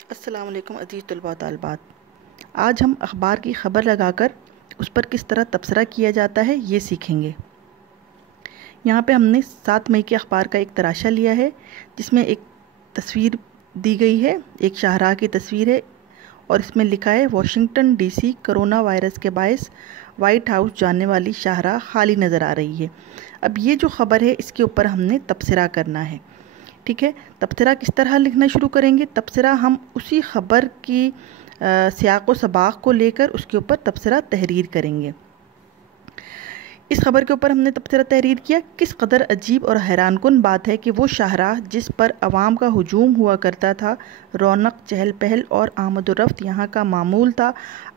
السلام علیکم عزیز طلباء طالبات. آج ہم اخبار کی خبر لگا کر اس پر کس طرح تبصرہ کیا جاتا ہے یہ سیکھیں گے. یہاں پہ ہم نے 7 مئی کے اخبار کا ایک تراشا لیا ہے جس میں ایک تصویر دی گئی ہے، ایک شاہراہ کی تصویر ہے اور اس میں لکھا ہے Washington D C corona virus کے باعث وائٹ ہاؤس جانے والی شاہراہ خالی نظر آ رہی ہے. اب یہ جو خبر ہے اس کے اوپر ہم نے تبصرہ کرنا ہے. ٹھیک ہے، تبصرہ کس طرح لکھنا شروع کریں گے؟ تبصرہ ہم اسی خبر کی سیاق و سباق کو لے کر اس کے اوپر تبصرہ تحریر کریں گے. اس خبر کے اوپر ہم نے تبصرہ تحریر کیا. کس قدر عجیب اور حیران کن بات ہے کہ وہ شاہراہ جس پر عوام کا ہجوم ہوا کرتا تھا، رونق، چہل پہل اور آمد و رفت یہاں کا معمول تھا،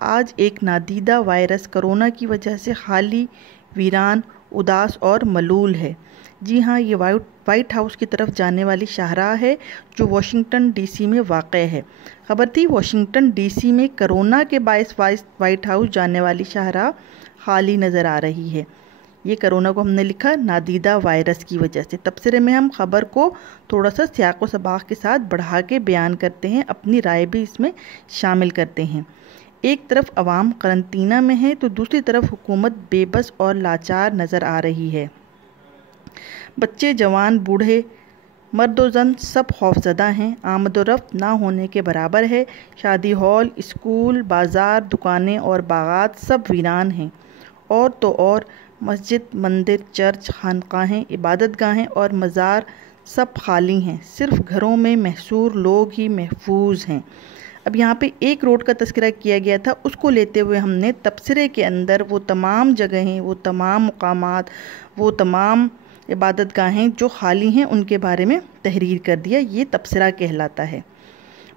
آج ایک نادیدہ وائرس کرونا کی وجہ سے خالی، ویران، اداس اور ملول ہے. جی ہاں، یہ وائٹ ہاؤس کی طرف جانے والی شاہراہ ہے جو واشنگٹن ڈی سی میں واقع ہے. خبر تھی واشنگٹن ڈی سی میں کرونا کے باعث وائٹ ہاؤس جانے والی شاہراہ خالی نظر آ رہی ہے. یہ کرونا کو ہم نے لکھا نادیدہ وائرس کی وجہ سے. تبصرے میں ہم خبر کو تھوڑا سا سیاق و سباق کے ساتھ بڑھا کے بیان کرتے ہیں، اپنی رائے بھی اس میں شامل کرتے ہیں. ایک طرف عوام قرنطینہ میں ہے تو دوسری طرف حکومت بے بس اور لاچار نظر آ رہی ہے. بچے، جوان، بوڑھے، مرد و زن سب خوفزدہ ہیں. آمد و رفت نہ ہونے کے برابر ہے. شادی ہال، اسکول، بازار، دکانیں اور باغات سب ویران ہیں. اور تو اور مسجد، مندر، چرچ، خانقاہیں، عبادت گاہیں اور مزار سب خالی ہیں. صرف گھروں میں محصور لوگ ہی محفوظ ہیں. اب یہاں پہ ایک روڈ کا تذکرہ کیا گیا تھا، اس کو لیتے ہوئے ہم نے تبصرے کے اندر وہ تمام جگہیں، وہ تمام مقامات، وہ تمام عبادت گاہیں جو خالی ہیں ان کے بارے میں تحریر کر دیا. یہ تبصرہ کہلاتا ہے.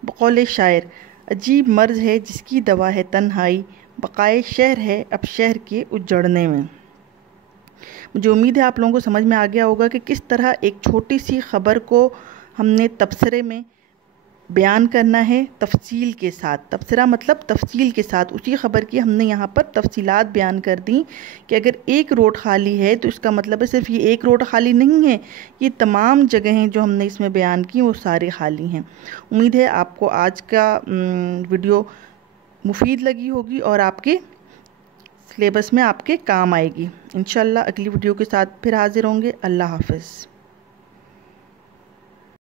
بقول شاعر، عجیب مرض ہے جس کی دوا ہے تنہائی، بقائے شہر ہے اب شہر کے اجڑنے میں. مجھے امید ہے آپ لوگوں کو سمجھ میں آ گیا ہوگا کہ کس طرح ایک چھوٹی سی خبر کو ہم نے تبصرے میں بیان کرنا ہے تفصیل کے ساتھ. تبصرہ مطلب تفصیل کے ساتھ. اسی خبر کی ہم نے یہاں پر تفصیلات بیان کر دیں کہ اگر ایک روڈ خالی ہے تو اس کا مطلب ہے صرف یہ ایک روڈ خالی نہیں ہے، یہ تمام جگہیں جو ہم نے اس میں بیان کی وہ سارے خالی ہیں. امید ہے آپ کو آج کا ویڈیو مفید لگی ہوگی اور آپ کے سلیبس میں آپ کے کام آئے گی. انشاءاللہ اگلی ویڈیو کے ساتھ پھر حاضر ہوں گے. اللہ حافظ.